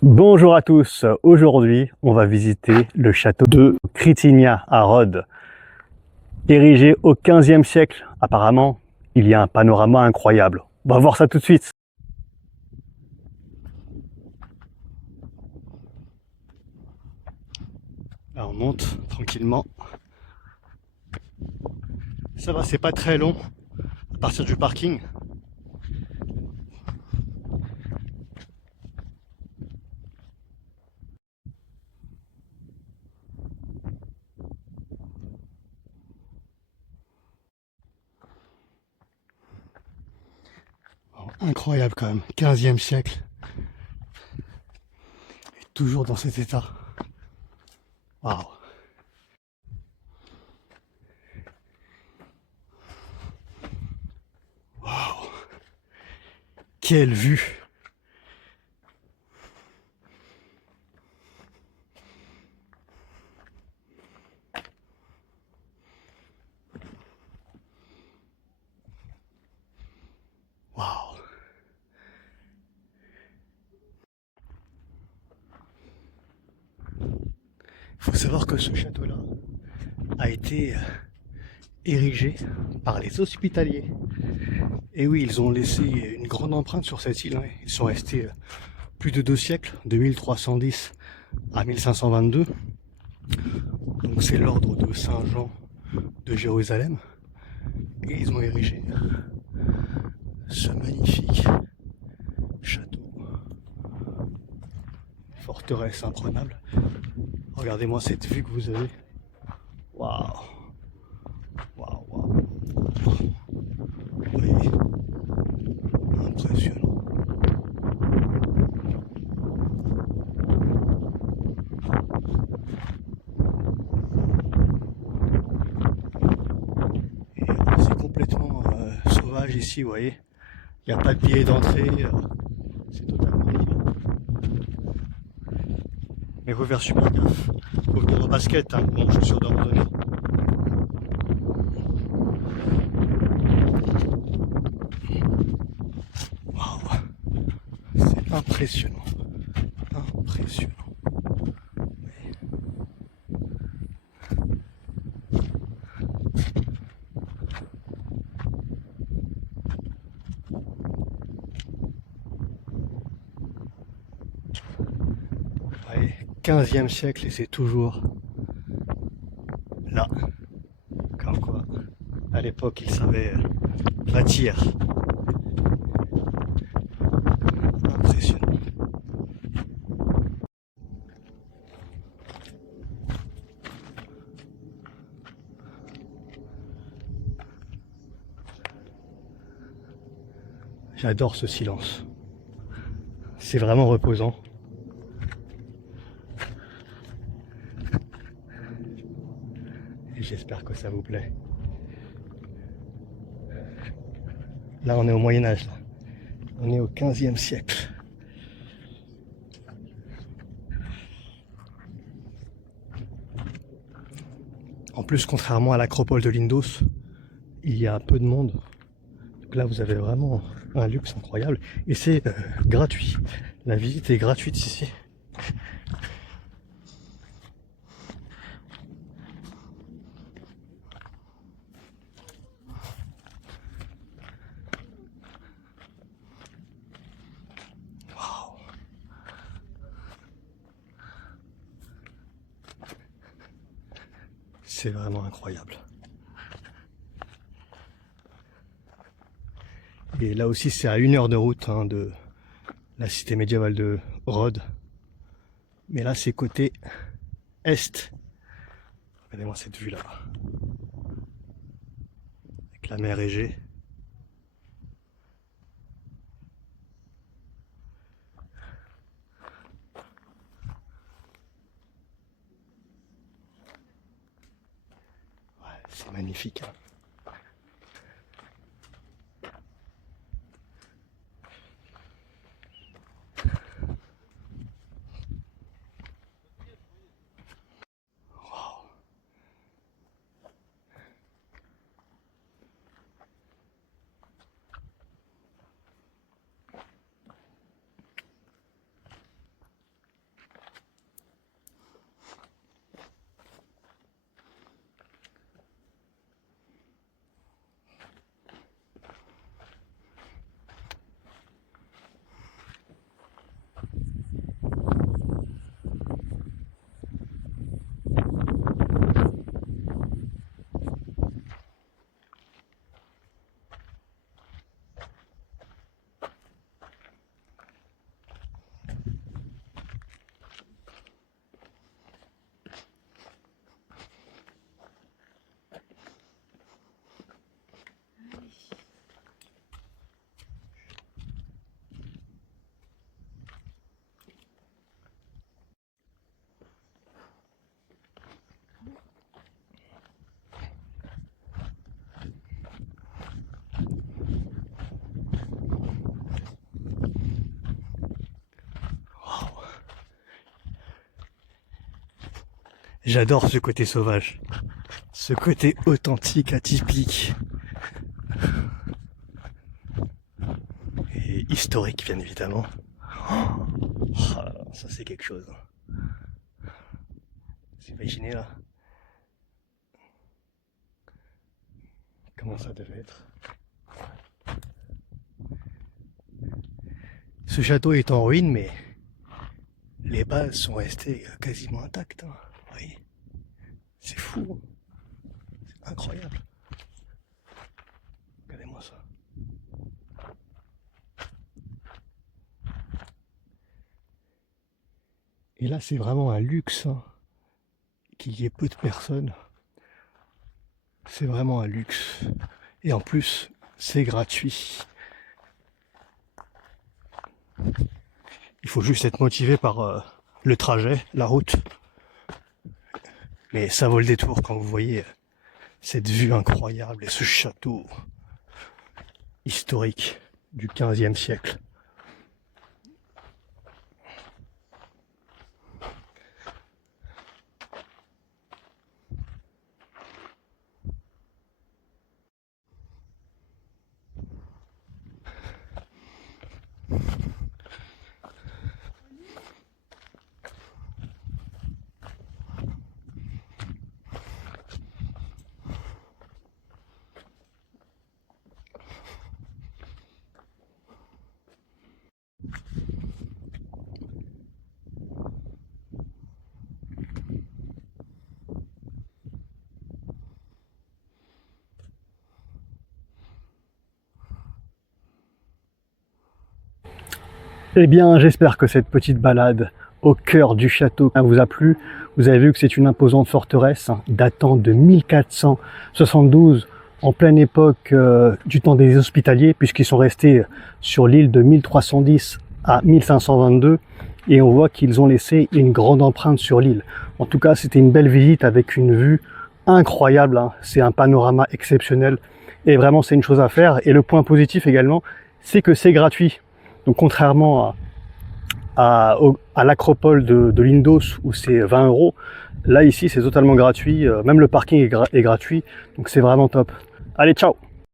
Bonjour à tous, aujourd'hui on va visiter le château de Krytynia à Rhodes. Érigé au XVe siècle, apparemment il y a un panorama incroyable. On va voir ça tout de suite. Là on monte tranquillement. Ça va, c'est pas très long à partir du parking. Oh, incroyable quand même, XVe siècle. Et toujours dans cet état. Waouh. Waouh. Quelle vue. Waouh. Il faut savoir que ce château-là a été érigé par les hospitaliers. Et oui, ils ont laissé une grande empreinte sur cette île. Ils sont restés plus de 2 siècles, de 1310 à 1522. Donc c'est l'ordre de Saint Jean de Jérusalem. Et ils ont érigé ce magnifique château, forteresse imprenable. Regardez-moi cette vue que vous avez. Waouh, waouh, waouh. Oui, impressionnant. Et c'est complètement sauvage ici, vous voyez. Il n'y a pas de billet d'entrée. C'est totalement libre. Mais faut faire super gaffe. Faut venir en basket, hein, en chaussures de randonnée. Waouh, c'est impressionnant. Impressionnant. Ouais, 15e siècle et c'est toujours là. Comme quoi, à l'époque, ils savaient bâtir. Impressionnant. J'adore ce silence. C'est vraiment reposant. Et j'espère que ça vous plaît. Là, on est au Moyen-Âge. On est au 15e siècle. En plus, contrairement à l'acropole de Lindos, il y a peu de monde. Donc là, vous avez vraiment un luxe incroyable. Et c'est gratuit. La visite est gratuite ici. C'est vraiment incroyable. Et là aussi, c'est à 1 heure de route de la cité médiévale de Rhodes. Mais là, c'est côté est. Regardez-moi cette vue-là. Avec la mer Égée. Ouais, c'est magnifique. J'adore ce côté sauvage, ce côté authentique, atypique et historique bien évidemment. Oh, ça c'est quelque chose. Vous imaginez là comment ça devait être. Ce château est en ruine, mais les bases sont restées quasiment intactes. Hein. Vous voyez, c'est fou. C'est incroyable. Regardez-moi ça. Et là, c'est vraiment un luxe hein, qu'il y ait peu de personnes. C'est vraiment un luxe. Et en plus, c'est gratuit. Il faut juste être motivé par le trajet, la route. Mais ça vaut le détour quand vous voyez cette vue incroyable et ce château historique du XVe siècle. Eh bien, j'espère que cette petite balade au cœur du château vous a plu. Vous avez vu que c'est une imposante forteresse datant de 1472, en pleine époque du temps des Hospitaliers, puisqu'ils sont restés sur l'île de 1310 à 1522, et on voit qu'ils ont laissé une grande empreinte sur l'île. En tout cas, c'était une belle visite avec une vue incroyable, hein. C'est un panorama exceptionnel, et vraiment c'est une chose à faire. Et le point positif également, c'est que c'est gratuit. Donc contrairement à l'acropole de Lindos où c'est 20 €, là ici c'est totalement gratuit, même le parking est gratuit, donc c'est vraiment top. Allez, ciao!